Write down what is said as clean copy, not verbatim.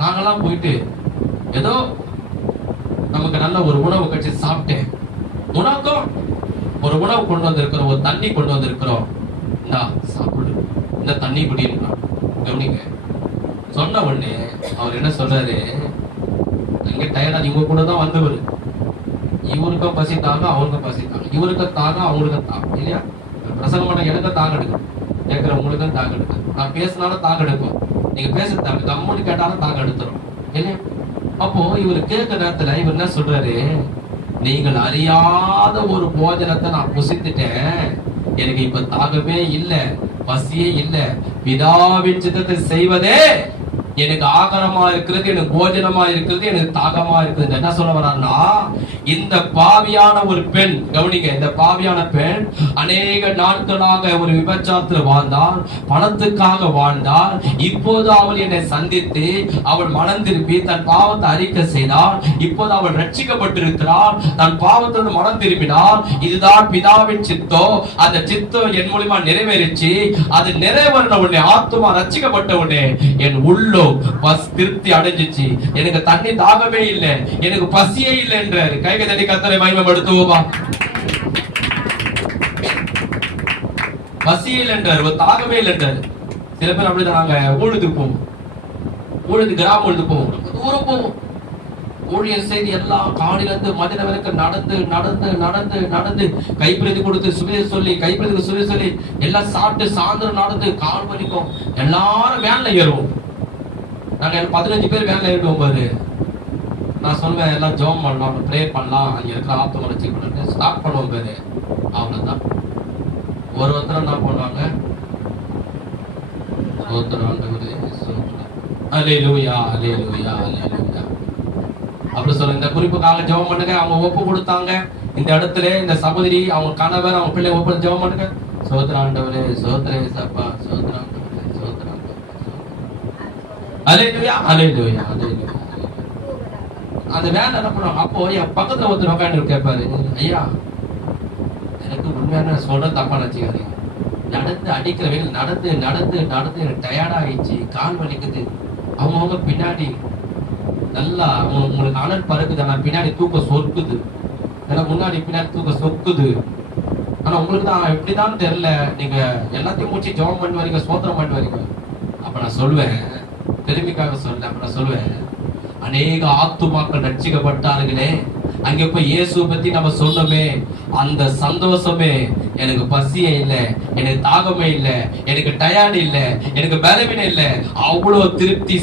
நாங்கெல்லாம் போயிட்டு ஏதோ நமக்கு நல்ல ஒரு உணவு கட்சி சாப்பிட்டேன், உனக்கும் ஒரு உணவு கொண்டு வந்திருக்கிறோம், ஒரு தண்ணி கொண்டு வந்திருக்கிறோம், இந்தா சாப்பிடு, இந்த தண்ணி குடியிருக்கான். கவனிங்க, சொன்ன உடனே அவர் என்ன சொல்றாரு, இங்க டயர்டா இவங்க கூட தான் வந்தவர், இவருக்கும் பசி தாங்க அவருக்கும் பசி தாங்க, இவருக்கு தாங்க அவங்களுக்கும் தாங்க இல்லையா? பிரசங்கம் பண்ண எனக்கு தாங்க எடுக்கும், கேட்கிற உங்களுக்கும் தாங்க எடுக்கும், நான் பேசினாலும் தாங்க எடுக்கும், நீங்க பேச தாங்க கம்முன்னு கேட்டாலும் தாங்க எடுத்துரும் இல்லையா? அப்போ இவர் கேட்கிற நேரத்துல இவர் என்ன சொல்றாரு, நீங்கள் அறியாத ஒரு போஜனத்தை நான் புசித்துட்டேன், எனக்கு இப்ப தாகமே இல்லை, பசியே இல்லை, பிதாவின் சித்தத்தை செய்வதே எனக்கு ஆகாரமா இருக்கிறது, எனக்கு போஜனமா இருக்கிறது, எனக்கு தாகமா இருக்கிறது. என்ன சொல்ல வர்றாருன்னா, இந்த பாவியான ஒரு பெண், கவனிங்க, இந்த பாவியான பெண் அநேக நாட்களாக ஒரு விபச்சாரத்துல வாழ்ந்தாள், பணத்துக்காக வாழ்ந்தாள். இப்போது அவள் என்னை சந்தித்து அவள் மனம் திருப்பி தன் பாவத்தை அறிக்கை செய்தாள். இப்போது அவள் ரட்சிக்கப்பட்டிருக்கிறாள், தன் பாவத்திலிருந்து மனம் திரும்பினாள். இதுதான் பிதாவின் சித்தம். அந்த சித்தம் என் மூலமா நிறைவேறிச்சு. அது நிறைவேறின உடனே, ஆத்துமா ரட்சிக்கப்பட்ட உடனே என் உள்ளோ திருப்தி அடைஞ்சிச்சு. எனக்கு தண்ணி தாகமே இல்லை, எனக்கு பசியே இல்லை என்றாரு. கைக தட்டி கர்த்தரை மகிமைப்படுத்துவோமா? பசியே இல்லை என்றார், ஒரு தாகமே இல்லை என்றார். சில பேர் அப்படிதான், நாங்க ஊழுதுக்கு போவோம், ஊழுது கிராமம் ஊழுது போவோம், தூரம் போவோம், ஊழியர் செய்தி எல்லாம் காலையில இருந்து மதியம் வரைக்கும் நடந்து நடந்து நடந்து நடந்து கைப்பிரதி கொடுத்து சுவிசேஷம் சொல்லி, கைப்பிரதி சுவிசேஷம் சொல்லி எல்லாம் சாப்பிட்டு சாயந்தரம் நடந்து கால் வலிக்கும், எல்லாரும் வேன்ல ஏறுவோம். நாங்க 15 பேர் வேன்ல ஏறுவோம் பாரு. நான் சொல்வேன், எல்லாம் ஜெபம் பண்ணலாம், ப்ரே பண்ணலாம், அங்க இருக்கிற ஆத்தும ரட்சிக்கணும்னு ஸ்டார்ட் பண்ணுவோம் பாரு. அவ்வளவுதான். ஒருத்தர் என்ன பண்ணுவாங்க, ஸ்தோத்திரம் ஆண்டவரே, ஸ்தோத்திரம், அல்லேலூயா அல்லேலூயா அல்லேலூயா அப்படி சொல்ல. இந்த குறிப்புக்காக ஜெபம் பண்ணுங்க. அவங்க ஒப்பு கொடுத்தாங்க இந்த இடத்துல, இந்த சகோதரி அவங்க கணவர் அவங்க பிள்ளை ஒப்பு ஜெபம் பண்ணுங்க. ஸ்தோத்திரம் ஆண்டவரே, ஸ்தோத்திரம் ஏசப்பா, ஸ்தோத்திரம் ஆண்டவரே, ஸ்தோத்திரம் அல்லேலூயா அல்லேலூயா அல்லேலூயா. அந்த வேன் என்ன பண்ணுவாங்க, அப்போ என் பக்கத்துல ஒருத்தர் உட்காந்து கேட்பாரு, ஐயா எனக்கு உண்மையான சொல்ற தப்பா நினைச்சுக்காதீங்க, நடந்து அடிக்கிற வெயில் நடந்து நடந்து நடந்து எனக்கு டயர்ட் ஆயிடுச்சு, கால் வலிக்குது. அவங்க பின்னாடி நல்லா உங்களுக்கு அனல் பறக்குது, ஆனா பின்னாடி தூக்கம் சொற்குது, ஏன்னா முன்னாடி பின்னாடி தூக்கம் சொக்குது. ஆனா உங்களுக்கு தான் எப்படிதான் தெரியல, நீங்க எல்லாத்தையும் மூச்சு ஜெபம் பண்ணி வரீங்க, சோத்திரம் பண்ணி வரீங்க. அப்ப நான் சொல்வேன், பெருமைக்காக சொல்ல, அப்ப நான் சொல்வேன், அநேக ஆத்துமாக்கள் ரட்சிக்கப்பட்டார்களே, அங்க போய் இயேசு பத்தி நம்ம சொன்னோமே, அந்த சந்தோஷமே எனக்கு பசியே இல்லை, எனக்கு தாகமே இல்லை, எனக்கு டயர்ட் இல்லை, எனக்கு பலவீனம் இல்லை, அவ்வளவு திருப்தி